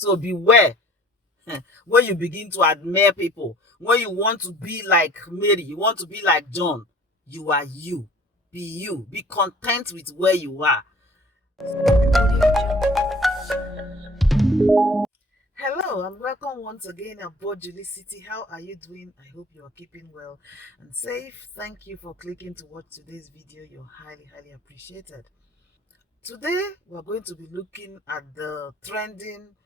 So beware when you begin to admire people, when you want to be like Mary, you want to be like John, you are you. Be you. Be content with where you are. Hello and welcome once again aboard JulieCity. How are you doing? I hope you are keeping well and safe. Thank you for clicking to watch today's video. You're highly appreciated. Today we're going to be looking at the trending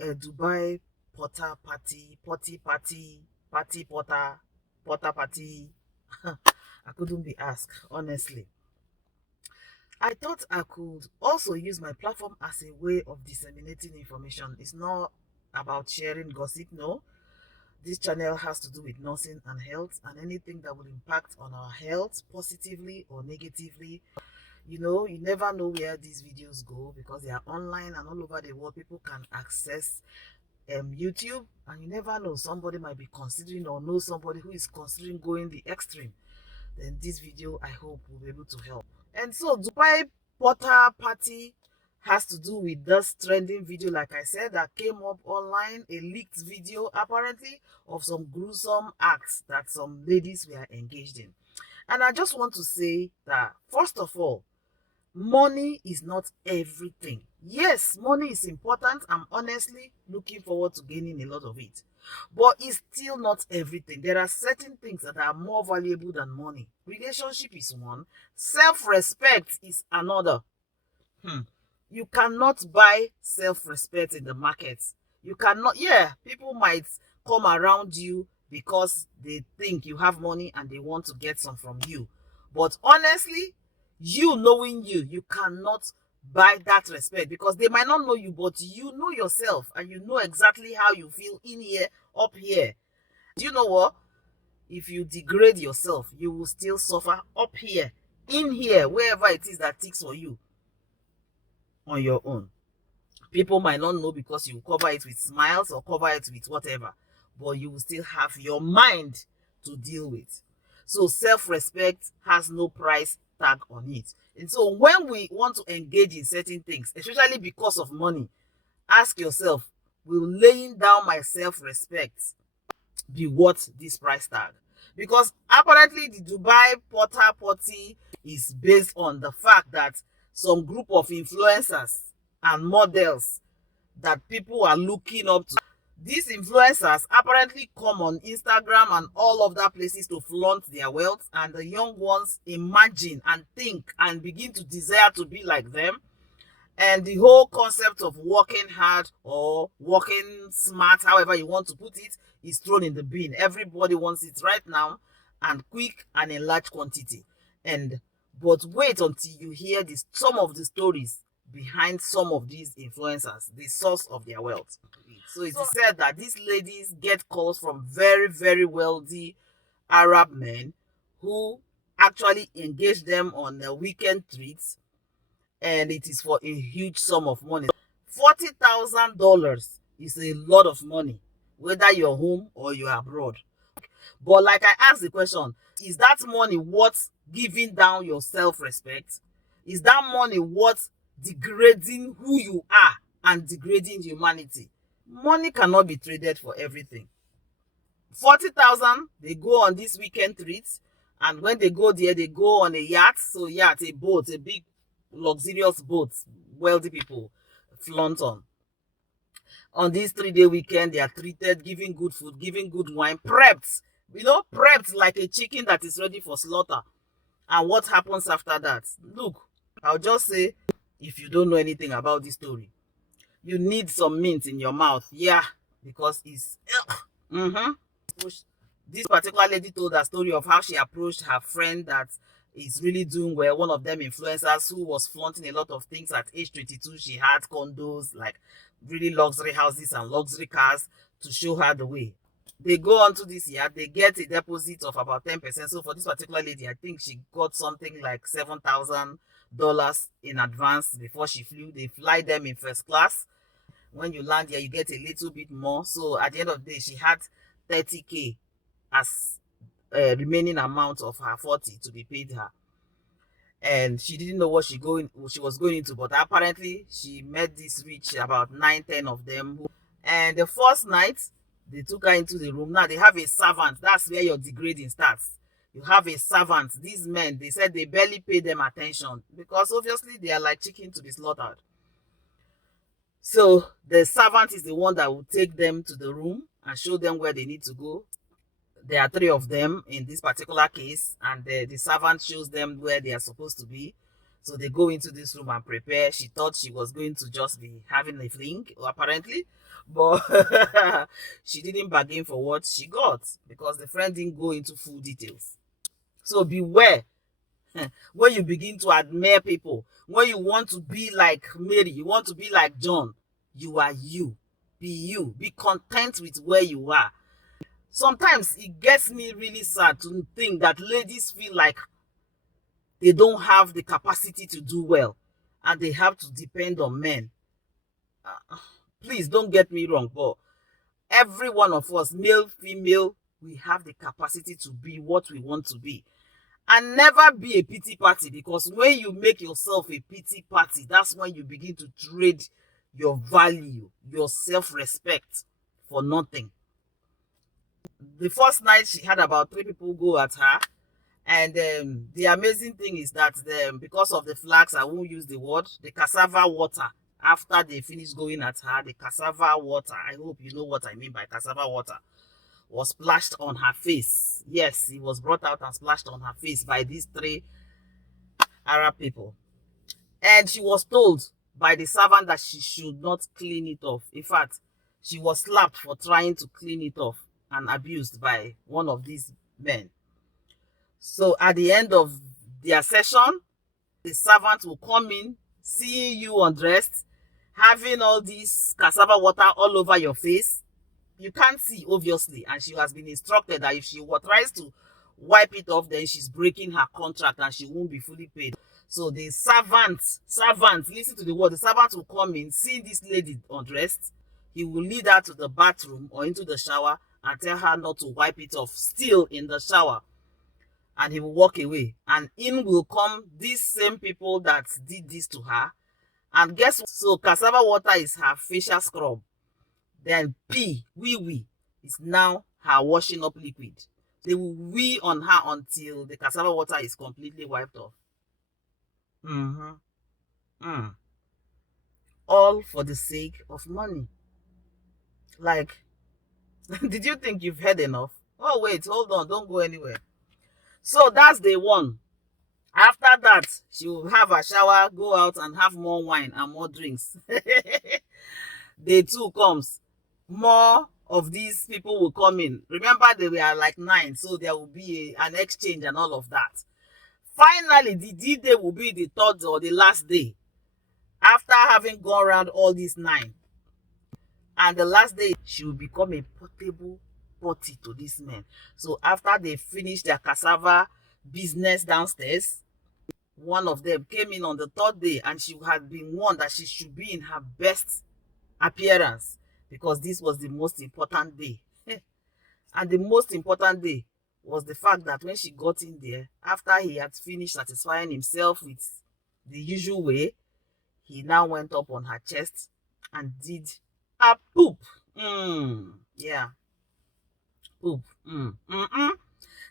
Dubai Porta Potty Porta Potty. I couldn't be asked, honestly. I thought I could also use my platform as a way of disseminating information. It's not about sharing gossip, no. This channel has to do with nursing and health, and anything that will impact on our health positively or negatively. You know, you never know where these videos go because they are online and all over the world. People can access YouTube, and you never know, somebody might be considering or know somebody who is considering going the extreme. Then this video, I hope, will be able to help. And so Dubai Porta Potty has to do with this trending video, like I said, that came up online, a leaked video apparently of some gruesome acts that some ladies were engaged in. And I just want to say that, first of all, money is not everything. Yes, money is important. I'm honestly looking forward to gaining a lot of it. But it's still not everything. There are certain things that are more valuable than money. Relationship is one. Self-respect is another. You cannot buy self-respect in the market. You cannot, yeah, people might come around you because they think you have money and they want to get some from you. But honestly, you knowing you cannot buy that respect because they might not know you, but you know yourself and you know exactly how you feel in here, up here. Do you know what? If you degrade yourself, you will still suffer up here, in here, wherever it is that ticks for you on your own. People might not know because you cover it with smiles or cover it with whatever, but you will still have your mind to deal with. So self-respect has no price tag on it. And so when we want to engage in certain things, especially because of money, ask yourself, will laying down my self-respect be worth this price tag? Because apparently the Dubai Porta Potty is based on the fact that some group of influencers and models that people are looking up to. These influencers apparently come on Instagram and all of that places to flaunt their wealth, and the young ones imagine and think and begin to desire to be like them. And the whole concept of working hard or working smart, however you want to put it, is thrown in the bin. Everybody wants it right now and quick and in large quantity. But wait until you hear some of the stories behind some of these influencers, the source of their wealth. So it is said that these ladies get calls from very wealthy Arab men who actually engage them on weekend treats, and it is for a huge sum of money. $40,000 is a lot of money, whether you're home or you're abroad. But like I asked the question, is that money worth giving down your self-respect? Is that money worth degrading who you are and degrading humanity? Money cannot be traded for everything. 40,000, they go on this weekend treats, and when they go there, they go on a yacht. So yacht, a boat, a big luxurious boat, wealthy people flaunt on. On this 3-day weekend, they are treated, giving good food, giving good wine, prepped. You know, prepped like a chicken that is ready for slaughter. And what happens after that? Look, I'll just say, if you don't know anything about this story, you need some mint in your mouth. Yeah, because it's... This particular lady told a story of how she approached her friend that is really doing well, one of them influencers who was flaunting a lot of things. At age 22, she had condos, like really luxury houses and luxury cars, to show her the way. They go on to this year, they get a deposit of about 10%. So for this particular lady, I think she got something like $7,000 in advance before she flew. They fly them in first class. When you land here, you get a little bit more. So at the end of the day, she had 30K as remaining amount of her 40 to be paid her. and she didn't know what she was going into, but apparently she met this rich, about 9, 10 of them. And the first night they took her into the room. Now they have a servant. That's where your degrading starts. You have a servant. These men, they said they barely pay them attention because obviously they are like chicken to be slaughtered. So the servant is the one that will take them to the room and show them where they need to go. There are 3 of them in this particular case, and the servant shows them where they are supposed to be. So they go into this room and prepare. She thought she was going to just be having a fling, apparently, but she didn't bargain for what she got because the friend didn't go into full details. So beware when you begin to admire people, when you want to be like Mary, you want to be like John, you are you. Be you. Be content with where you are. Sometimes it gets me really sad to think that ladies feel like they don't have the capacity to do well and they have to depend on men. Please don't get me wrong, but every one of us, male, female, we have the capacity to be what we want to be. And never be a pity party, because when you make yourself a pity party, that's when you begin to trade your value, your self-respect for nothing. The first night she had about 3 people go at her, and the amazing thing is that because of the flags, I won't use the word, the cassava water, after they finished going at her, the cassava water, I hope you know what I mean by cassava water, was splashed on her face. Yes, it was brought out and splashed on her face by these 3 Arab people. And she was told by the servant that she should not clean it off. In fact, she was slapped for trying to clean it off and abused by one of these men. So at the end of their session, the servant will come in, seeing you undressed, having all this cassava water all over your face. You can't see, obviously, and she has been instructed that if she tries to wipe it off, then she's breaking her contract and she won't be fully paid. So the servant, listen to the word, the servant will come in, see this lady undressed, he will lead her to the bathroom or into the shower and tell her not to wipe it off, still in the shower, and he will walk away. And in will come these same people that did this to her, and guess what? So cassava water is her facial scrub. Then wee is now her washing up liquid. They will wee on her until the cassava water is completely wiped off. All for the sake of money. Like, did you think you've had enough? Oh, wait, hold on, don't go anywhere. So that's day 1. After that, she will have a shower, go out and have more wine and more drinks. Day 2 comes. More of these people will come in. Remember, they were like 9, so there will be an exchange and all of that. Finally, the D-Day will be the 3rd or the last day, after having gone around all these 9. And the last day, she will become a portable potty to these men. So after they finished their cassava business downstairs, one of them came in on the 3rd day, and she had been warned that she should be in her best appearance, because this was the most important day. And the most important day was the fact that when she got in there, after he had finished satisfying himself with the usual way, he now went up on her chest and did a poop. Yeah. Poop.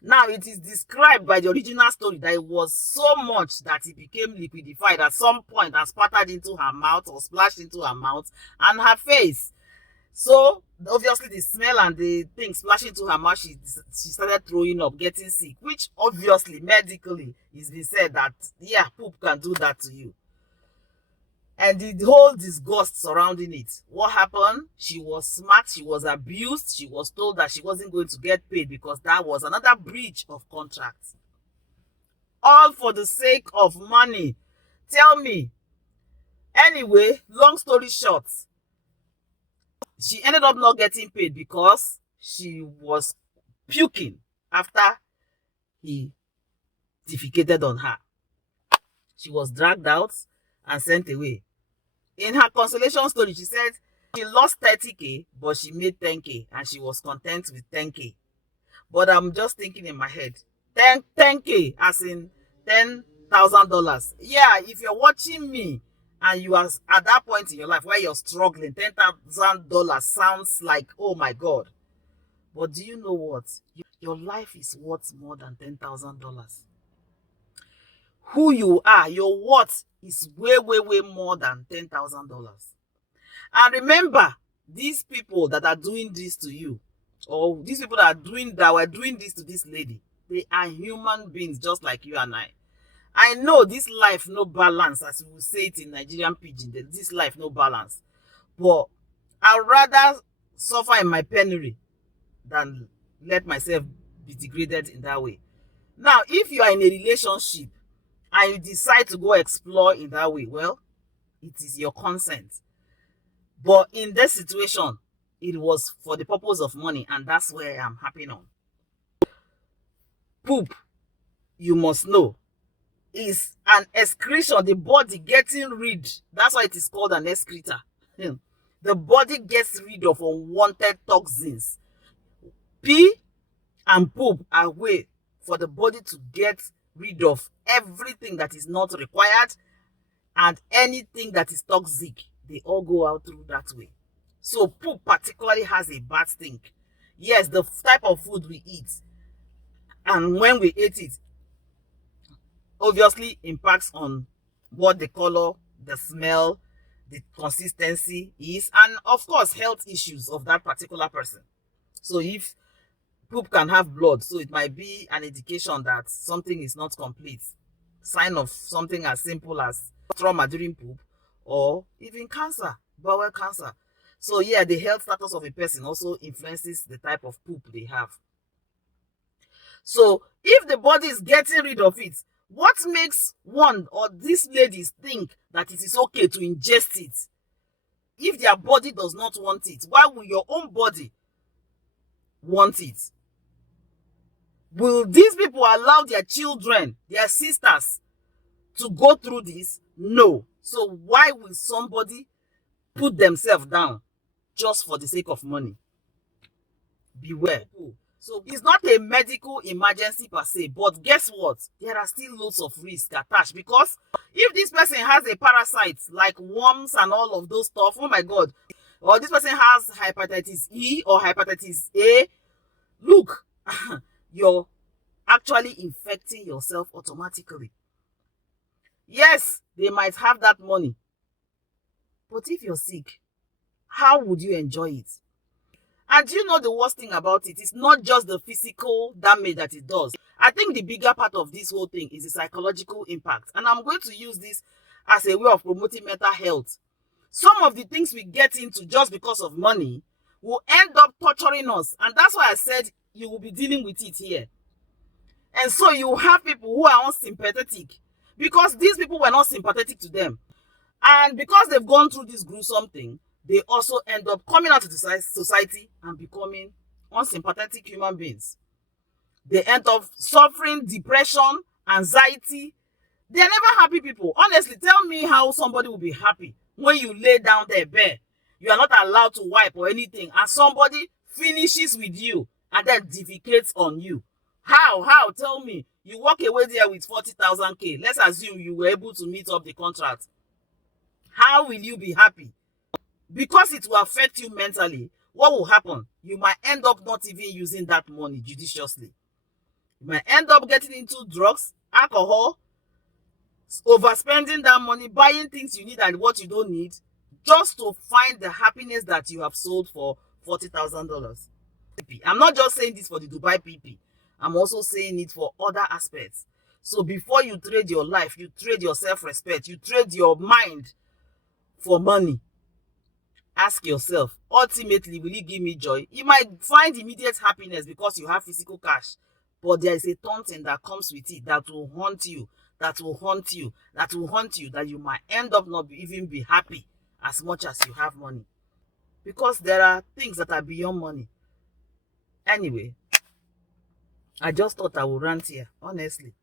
Now, it is described by the original story that it was so much that it became liquidified at some point and spattered into her mouth or splashed into her mouth and her face. So, obviously, the smell and the thing splashing into her mouth, she started throwing up, getting sick, which obviously, medically, it's been said that, yeah, poop can do that to you. And the whole disgust surrounding it. What happened? She was smacked, she was abused, she was told that she wasn't going to get paid because that was another breach of contract. All for the sake of money. Tell me. Anyway, long story short, she ended up not getting paid because she was puking after he defecated on her. She was dragged out and sent away. In her consolation story, she said she lost 30K, but she made 10K, and she was content with 10K. But I'm just thinking in my head, 10K, as in 10 $10,000. Yeah, if you're watching me and you are at that point in your life where you're struggling, $10,000 sounds like, oh my God. But do you know what? Your life is worth more than $10,000. Who you are, your worth is way, way, way more than $10,000. And remember, these people that are doing this to you, or these people that were doing this to this lady, they are human beings just like you and I. I know this life no balance, as we will say it in Nigerian pidgin, this life no balance. But I'd rather suffer in my penury than let myself be degraded in that way. Now, if you are in a relationship and you decide to go explore in that way, well, it is your consent. But in this situation, it was for the purpose of money, and that's where I'm happy on. Poop, you must know, is an excretion, the body getting rid. That's why it is called an excreta. The body gets rid of unwanted toxins. Pee and poop are a way for the body to get rid of everything that is not required, and anything that is toxic, they all go out through that way. So poop particularly has a bad stink. Yes, the type of food we eat and when we eat it obviously impacts on what the color, the smell, the consistency is, and of course health issues of that particular person. So if poop can have blood, so it might be an indication that something is not complete. Sign of something as simple as trauma during poop, or even cancer, bowel cancer. So yeah, the health status of a person also influences the type of poop they have. So if the body is getting rid of it, what makes one or these ladies think that it is okay to ingest it? If their body does not want it, why will your own body want it? Will these people allow their children, their sisters, to go through this? No. So why will somebody put themselves down just for the sake of money? Beware. So it's not a medical emergency per se, but guess what? There are still loads of risk attached, because if this person has a parasite like worms and all of those stuff, oh my God, or this person has hepatitis E or hepatitis A, look, you're actually infecting yourself automatically. Yes, they might have that money, but if you're sick, how would you enjoy it? And you know the worst thing about it? It's not just the physical damage that it does. I think the bigger part of this whole thing is the psychological impact. And I'm going to use this as a way of promoting mental health. Some of the things we get into just because of money will end up torturing us. And that's why I said you will be dealing with it here. And so you have people who are unsympathetic because these people were not sympathetic to them. And because they've gone through this gruesome thing, they also end up coming out to the society and becoming unsympathetic human beings. They end up suffering depression, anxiety. They're never happy people. Honestly, tell me how somebody will be happy when you lay down there bare. You are not allowed to wipe or anything, and somebody finishes with you and then defecates on you. How? Tell me. You walk away there with 40,000 K. Let's assume you were able to meet up the contract. How will you be happy? Because it will affect you mentally. What will happen? You might end up not even using that money judiciously. You might end up getting into drugs, alcohol, overspending that money, buying things you need and what you don't need, just to find the happiness that you have sold for $40,000. I'm not just saying this for the Dubai PP. I'm also saying it for other aspects. So before you trade your life, you trade your self-respect, you trade your mind for money. Ask yourself, ultimately, will it give me joy? You might find immediate happiness because you have physical cash, but there is a taunting that comes with it that will haunt you, that will haunt you, that will haunt you, that you might end up not even be happy as much as you have money. Because there are things that are beyond money. Anyway, I just thought I would rant here, honestly.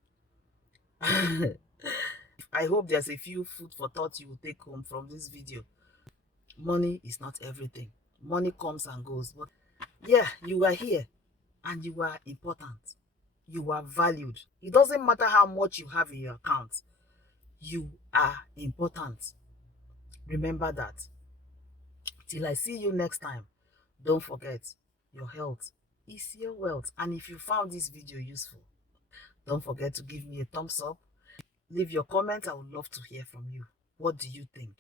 I hope there's a few food for thought you will take home from this video. Money is not everything. Money comes and goes. But yeah, you are here and you are important. You are valued. It doesn't matter how much you have in your account. You are important. Remember that. Till I see you next time, don't forget, your health is your wealth. And if you found this video useful, don't forget to give me a thumbs up. Leave your comments. I would love to hear from you. What do you think?